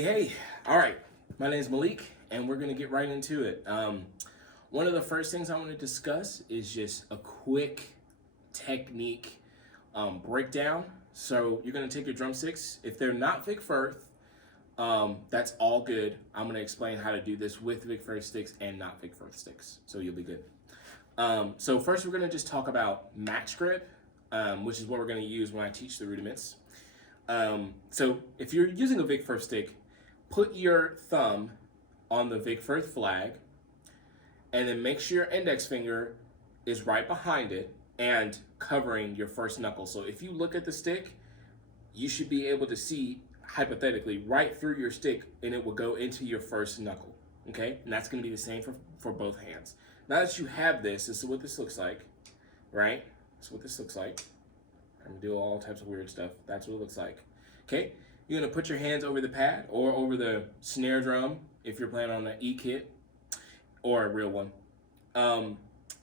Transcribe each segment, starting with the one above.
Hey, all right. My name is Malik, and we're going to get right into it. One of the first things I want to discuss is just a quick technique breakdown. So you're going to take your drumsticks. If they're not Vic Firth, that's all good. I'm going to explain how to do this with Vic Firth sticks and not Vic Firth sticks, so you'll be good. So first we're going to just talk about max grip, which is what we're going to use when I teach the rudiments. So if you're using a Vic Firth stick, put your thumb on the Vic Firth flag, and then make sure your index finger is right behind it and covering your first knuckle. So if you look at the stick, you should be able to see, hypothetically, right through your stick, and it will go into your first knuckle, okay? And that's gonna be the same for both hands. Now that you have this is what this looks like, right? That's what this looks like. I'm gonna do all types of weird stuff. That's what it looks like. Okay, you're gonna put your hands over the pad or over the snare drum if you're playing on an E kit or a real one.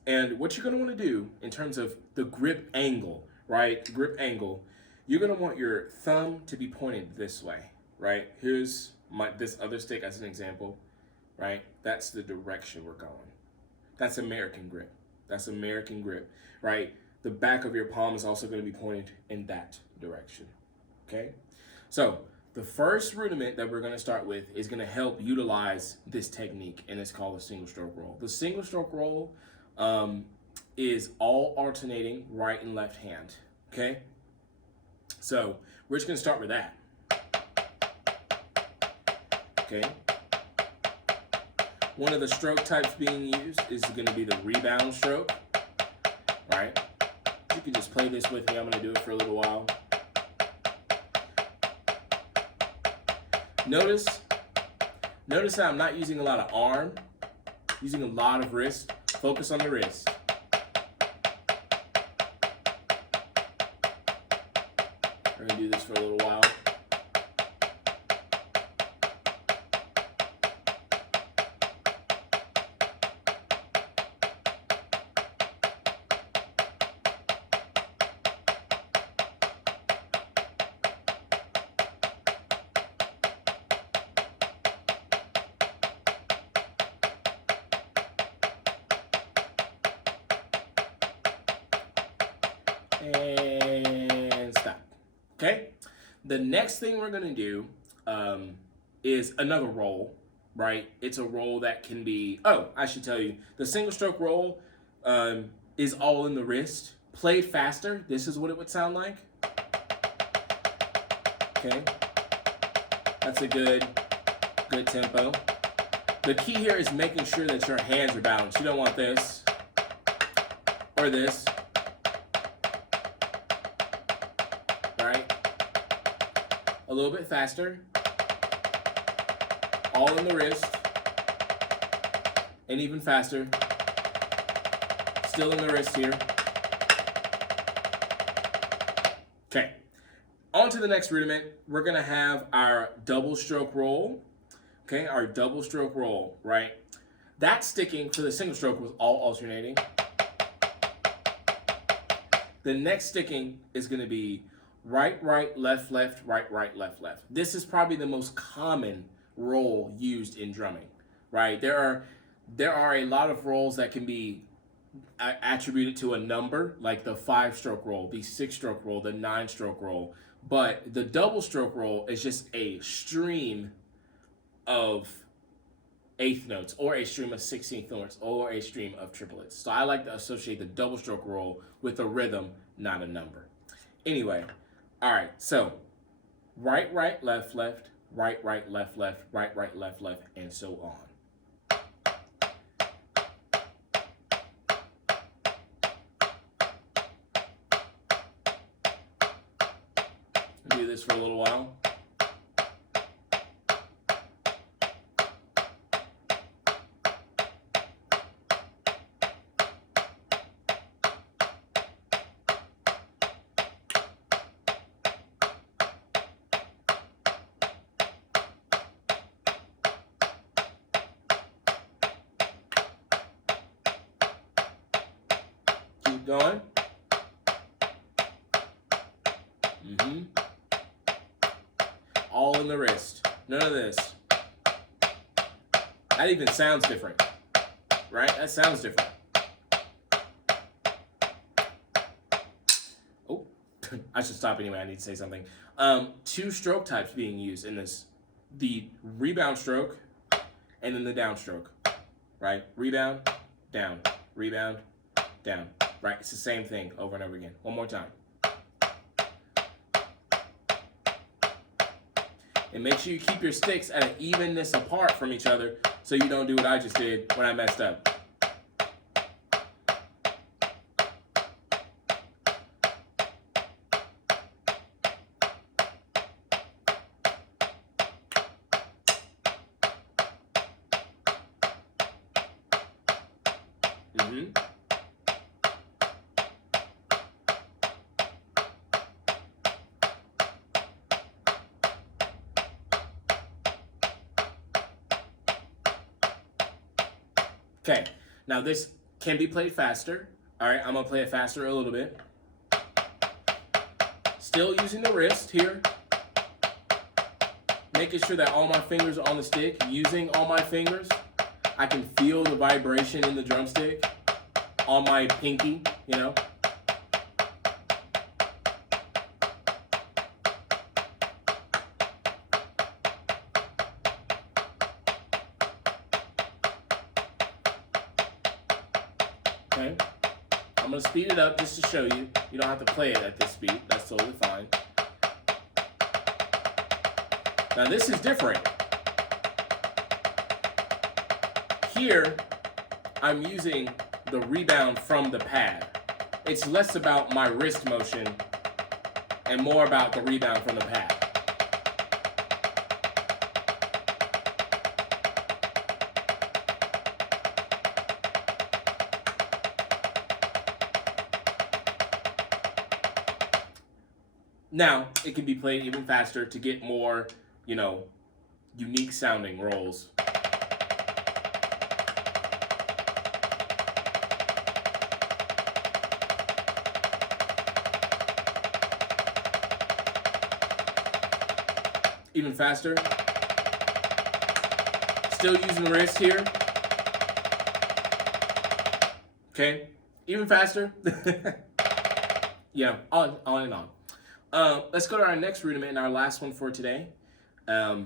And what you're gonna wanna do in terms of the grip angle, right? Grip angle, you're gonna want your thumb to be pointed this way, right? Here's this other stick as an example, right? That's the direction we're going. That's American grip. That's American grip, right? The back of your palm is also going to be pointed in that direction, okay? So the first rudiment that we're going to start with is going to help utilize this technique, and it's called a single stroke roll. The single stroke roll is all alternating right and left hand, okay? So we're just going to start with that, okay? One of the stroke types being used is going to be the rebound stroke, right? You can just play this with me. I'm going to do it for a little while. Notice that I'm not using a lot of arm, using a lot of wrist. Focus on the wrist. We're going to do this for a little while. And stop. Okay? The next thing we're going to do is another roll, right? It's a roll that can be, I should tell you, the single stroke roll is all in the wrist. Played faster, this is what it would sound like. Okay? That's a good tempo. The key here is making sure that your hands are balanced. You don't want this or this. Right? A little bit faster. All in the wrist. And even faster. Still in the wrist here. Okay. On to the next rudiment. We're going to have our double stroke roll. Okay, our double stroke roll, right? That sticking for the single stroke was all alternating. The next sticking is going to be right, left, right, left. This is probably the most common roll used in drumming, right? There are a lot of rolls that can be attributed to a number, like the 5-stroke roll, the 6-stroke roll, the 9-stroke roll. But the double stroke roll is just a stream of eighth notes, or a stream of 16th notes, or a stream of triplets. So I like to associate the double stroke roll with a rhythm, not a number. Anyway, all right, so right, left, right, left, right, left, and so on. Do this for a little while. Keep going. All in the wrist. None of this. That even sounds different, right? That sounds different. Oh, I should stop anyway. I need to say something. Two stroke types being used in this. The rebound stroke and then the downstroke, right? Rebound, down, rebound, down, right? It's the same thing over and over again. One more time. And make sure you keep your sticks at an evenness apart from each other so you don't do what I just did when I messed up. Okay, now this can be played faster. All right, I'm gonna play it faster a little bit. Still using the wrist here. Making sure that all my fingers are on the stick. Using all my fingers. I can feel the vibration in the drumstick on my pinky, you know. Okay, I'm gonna speed it up just to show you. You don't have to play it at this speed. That's totally fine. Now this is different. Here, I'm using the rebound from the pad. It's less about my wrist motion and more about the rebound from the pad. Now, it can be played even faster to get more, you know, unique sounding rolls. Even faster. Still using the wrist here. Okay, even faster. Yeah, on and on. Let's go to our next rudiment and our last one for today. The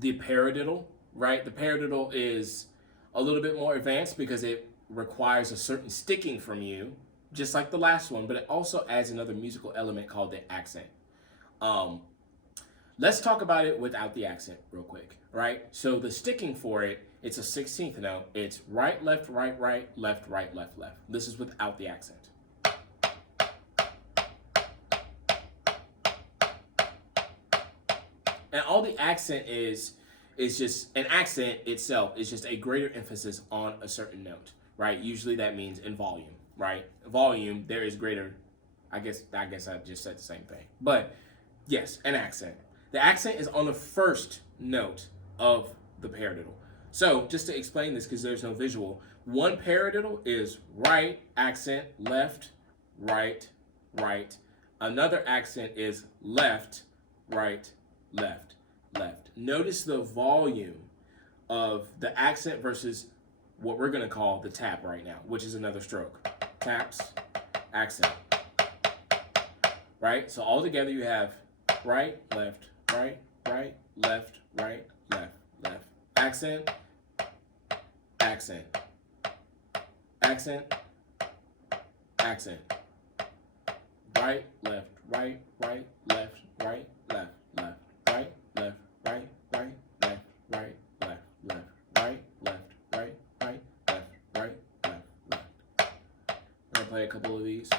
paradiddle, right? The paradiddle is a little bit more advanced because it requires a certain sticking from you, just like the last one, but it also adds another musical element called the accent. Let's talk about it without the accent real quick, right? So the sticking for it, it's a 16th note. It's right, left, right, right, left, right, left, left. This is without the accent. And all the accent is just, an accent itself is just a greater emphasis on a certain note, right? Usually that means in volume, right? Volume, there is greater, I guess I just said the same thing. But yes, an accent. The accent is on the first note of the paradiddle. So just to explain this, because there's no visual, one paradiddle is right, accent, left, right, right. Another accent is left, right, left, left. Notice the volume of the accent versus what we're going to call the tap right now, which is another stroke. Taps, accent. Right? So all together you have right, left, right, right, left, right, left, left. Accent, accent, accent, accent. Right, left, right, right, left, right, left, left, right, left, right, right, left, right, left, left, right, left, right, right, left, right, left, left. I'm gonna play a couple of these.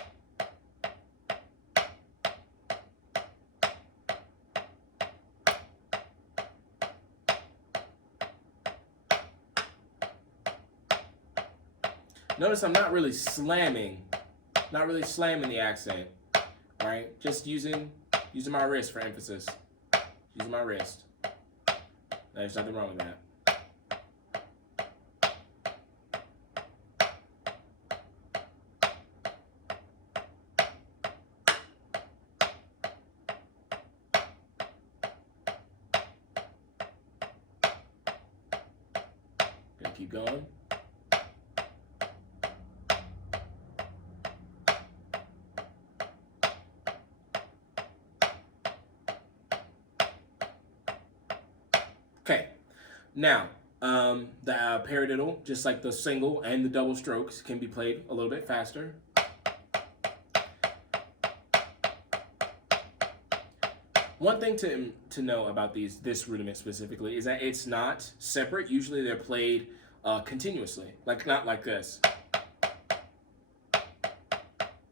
Notice I'm not really slamming the accent, right? Just using my wrist for emphasis. Using my wrist. There's nothing wrong with that. keep going. Okay, now the paradiddle, just like the single and the double strokes, can be played a little bit faster. One thing to know about this rudiment specifically is that it's not separate. Usually they're played continuously, like not like this.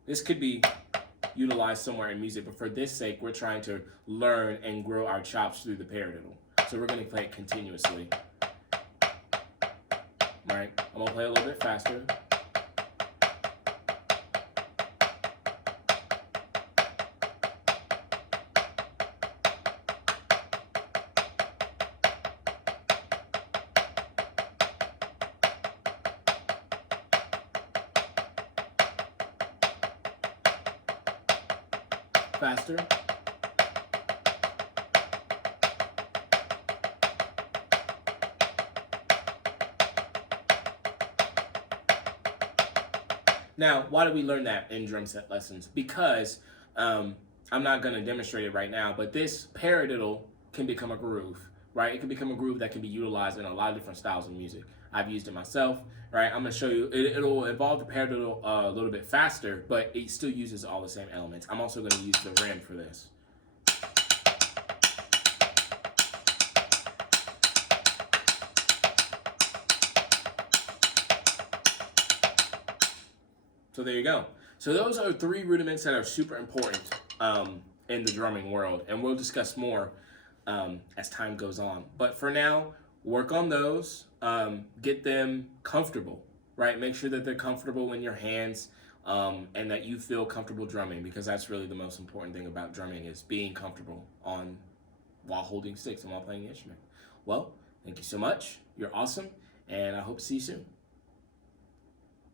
This could be utilized somewhere in music, but for this sake, we're trying to learn and grow our chops through the paradiddle. So we're going to play it continuously. All right, I'm going to play a little bit faster. Faster. Now, why do we learn that in drum set lessons? Because I'm not going to demonstrate it right now, but this paradiddle can become a groove, right? It can become a groove that can be utilized in a lot of different styles of music. I've used it myself, right? I'm going to show you. It'll involve the paradiddle a little bit faster, but it still uses all the same elements. I'm also going to use the rim for this. So there you go. So those are 3 rudiments that are super important in the drumming world, and we'll discuss more as time goes on. But for now, work on those, get them comfortable, right? Make sure that they're comfortable in your hands and that you feel comfortable drumming, because that's really the most important thing about drumming, is being comfortable while holding sticks and while playing the instrument. Well, thank you so much. You're awesome, and I hope to see you soon.